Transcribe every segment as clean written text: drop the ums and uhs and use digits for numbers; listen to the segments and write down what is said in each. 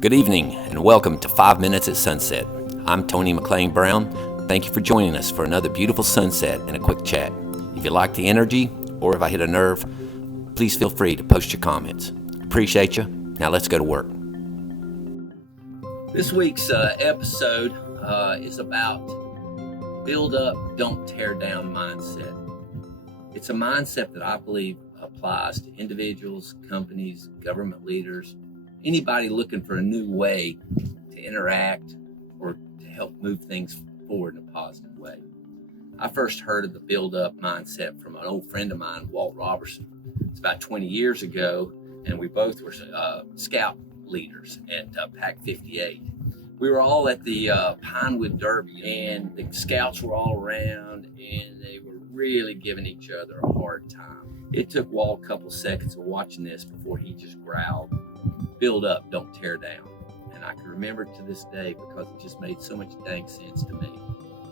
Good evening and welcome to 5 Minutes at Sunset. I'm Tony McLean Brown. Thank you for joining us for another beautiful sunset and a quick chat. If you like the energy or if I hit a nerve, please feel free to post your comments. Appreciate you. Now let's go to work. This week's episode is about build up, don't tear down mindset. It's a mindset that I believe applies to individuals, companies, government leaders, anybody looking for a new way to interact or to help move things forward in a positive way. I first heard of the build-up mindset from an old friend of mine, Walt Robertson. It's about 20 years ago, and we both were scout leaders at Pac 58. We were all at the Pinewood Derby, and the scouts were all around, and they were really giving each other a hard time. It took Walt a couple seconds of watching this before he just growled, "Build up, don't tear down." And I can remember it to this day because it just made so much dang sense to me.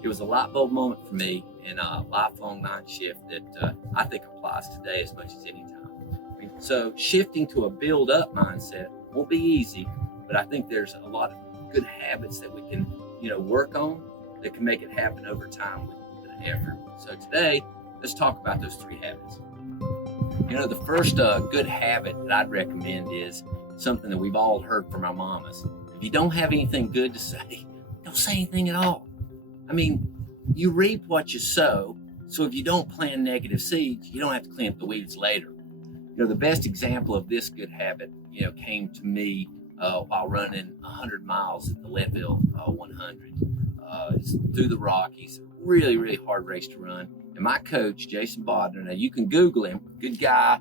It was a light bulb moment for me in a lifelong night shift that I think applies today as much as any time. So shifting to a build up mindset won't be easy, but I think there's a lot of good habits that we can, work on that can make it happen over time with an effort. So today, let's talk about those 3 habits. The first good habit that I'd recommend is something that we've all heard from our mamas. If you don't have anything good to say, don't say anything at all. You reap what you sow. So if you don't plant negative seeds, you don't have to clean up the weeds later. The best example of this good habit, came to me while running 100 miles at the Leadville 100. It's through the Rockies. Really, really hard race to run. And my coach, Jason Bodner, now you can Google him, good guy,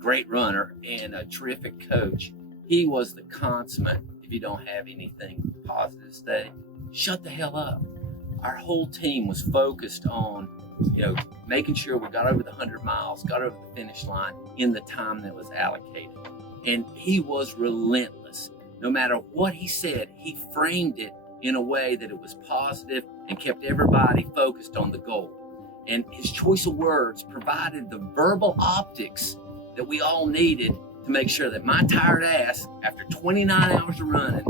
great runner, and a terrific coach. He was the consummate, if you don't have anything positive to say, shut the hell up. Our whole team was focused on, making sure we got over the 100 miles, got over the finish line in the time that was allocated. And he was relentless. No matter what he said, he framed it in a way that it was positive and kept everybody focused on the goal. And his choice of words provided the verbal optics that we all needed to make sure that my tired ass, after 29 hours of running,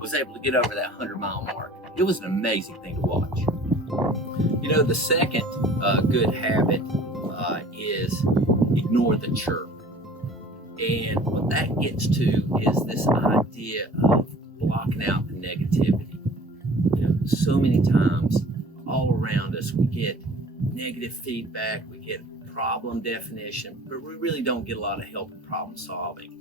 was able to get over that 100-mile mark. It was an amazing thing to watch. The second good habit is ignore the chirp. And what that gets to is this idea of blocking out the negativity. So many times all around us we get negative feedback, we get problem definition, but we really don't get a lot of help in problem solving.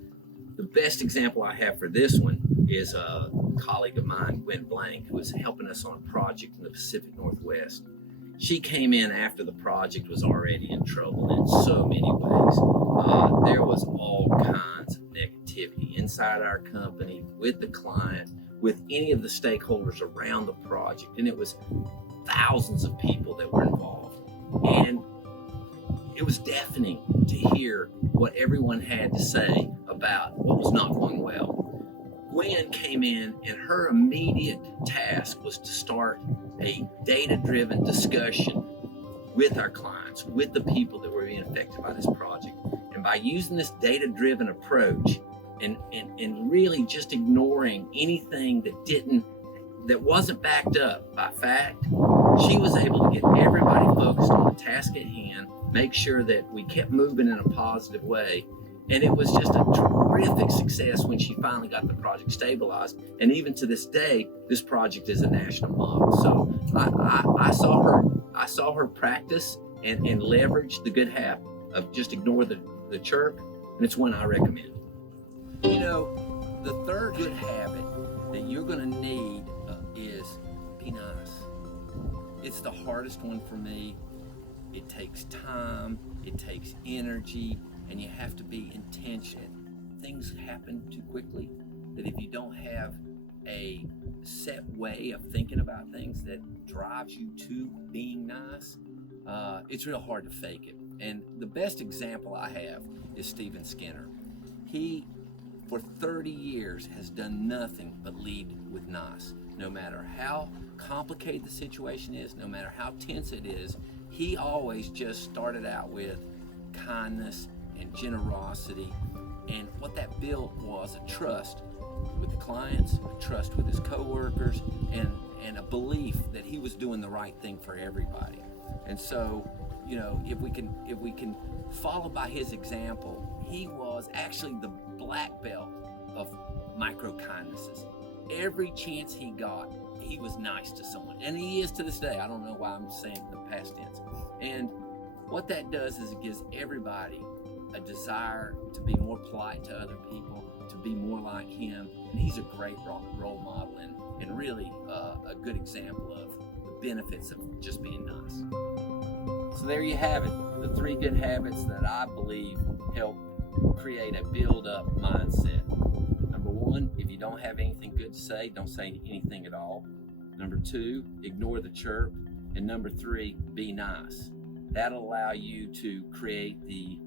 The best example I have for this one is a colleague of mine, Gwen Blank, who was helping us on a project in the Pacific Northwest. She came in after the project was already in trouble in so many ways. There was all kinds of negativity inside our company, with the client, with any of the stakeholders around the project, and it was thousands of people that were involved. And it was deafening to hear what everyone had to say about what was not going well. Gwen came in, and her immediate task was to start a data-driven discussion with our clients, with the people that were being affected by this project. And by using this data-driven approach and really just ignoring anything that wasn't backed up by fact, she was able to get everybody focused on the task at hand, make sure that we kept moving in a positive way. And it was just a terrific success when she finally got the project stabilized. And even to this day, this project is a national model. So I saw her practice and leverage the good habit of just ignore the chirp, and it's one I recommend. The third good habit that you're going to need is be nice. It's the hardest one for me. It takes time, it takes energy, and you have to be intentional. Things happen too quickly that if you don't have a set way of thinking about things that drives you to being nice, it's real hard to fake it. And the best example I have is Stephen Skinner. He, for 30 years, has done nothing but lead with nice. No matter how complicated the situation is, no matter how tense it is, he always just started out with kindness and generosity, and what that built was a trust with the clients, a trust with his coworkers, and a belief that he was doing the right thing for everybody. And so, if we can follow by his example, he was actually the black belt of micro kindnesses. Every chance he got, he was nice to someone, and he is to this day. I don't know why I'm saying the past tense. And what that does is it gives everybody a desire to be more polite to other people, to be more like him. And he's a great role model and really a good example of the benefits of just being nice. So there you have it, the 3 good habits that I believe help create a build-up mindset. Number 1, if you don't have anything good to say, don't say anything at all. Number 2, ignore the chirp. And number 3, be nice. That'll allow you to create the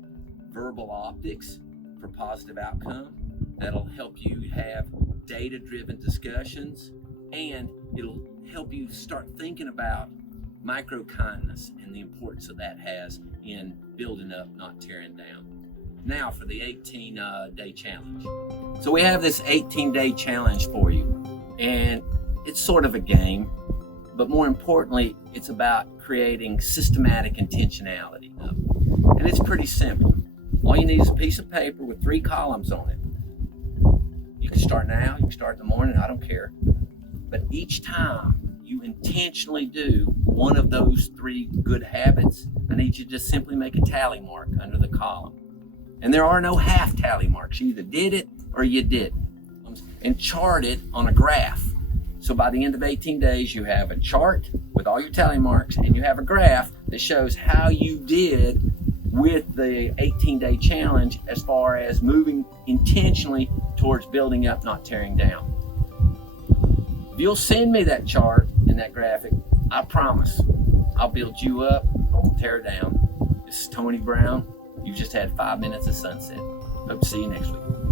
verbal optics for positive outcome. That'll help you have data-driven discussions, and it'll help you start thinking about micro kindness and the importance that that has in building up, not tearing down. Now for the 18-day challenge. So we have this 18-day challenge for you, and it's sort of a game, but more importantly, it's about creating systematic intentionality. And it's pretty simple. All you need is a piece of paper with 3 columns on it. You can start now, you can start in the morning, I don't care. But each time you intentionally do one of those 3 good habits, I need you to just simply make a tally mark under the column. And there are no half tally marks. You either did it or you didn't. And chart it on a graph. So by the end of 18 days, you have a chart with all your tally marks, and you have a graph that shows how you did with the 18-day challenge as far as moving intentionally towards building up, not tearing down. If you'll send me that chart and that graphic, I promise I'll build you up, I won't tear down. This is Tony Brown. You've just had 5 minutes of sunset. Hope to see you next week.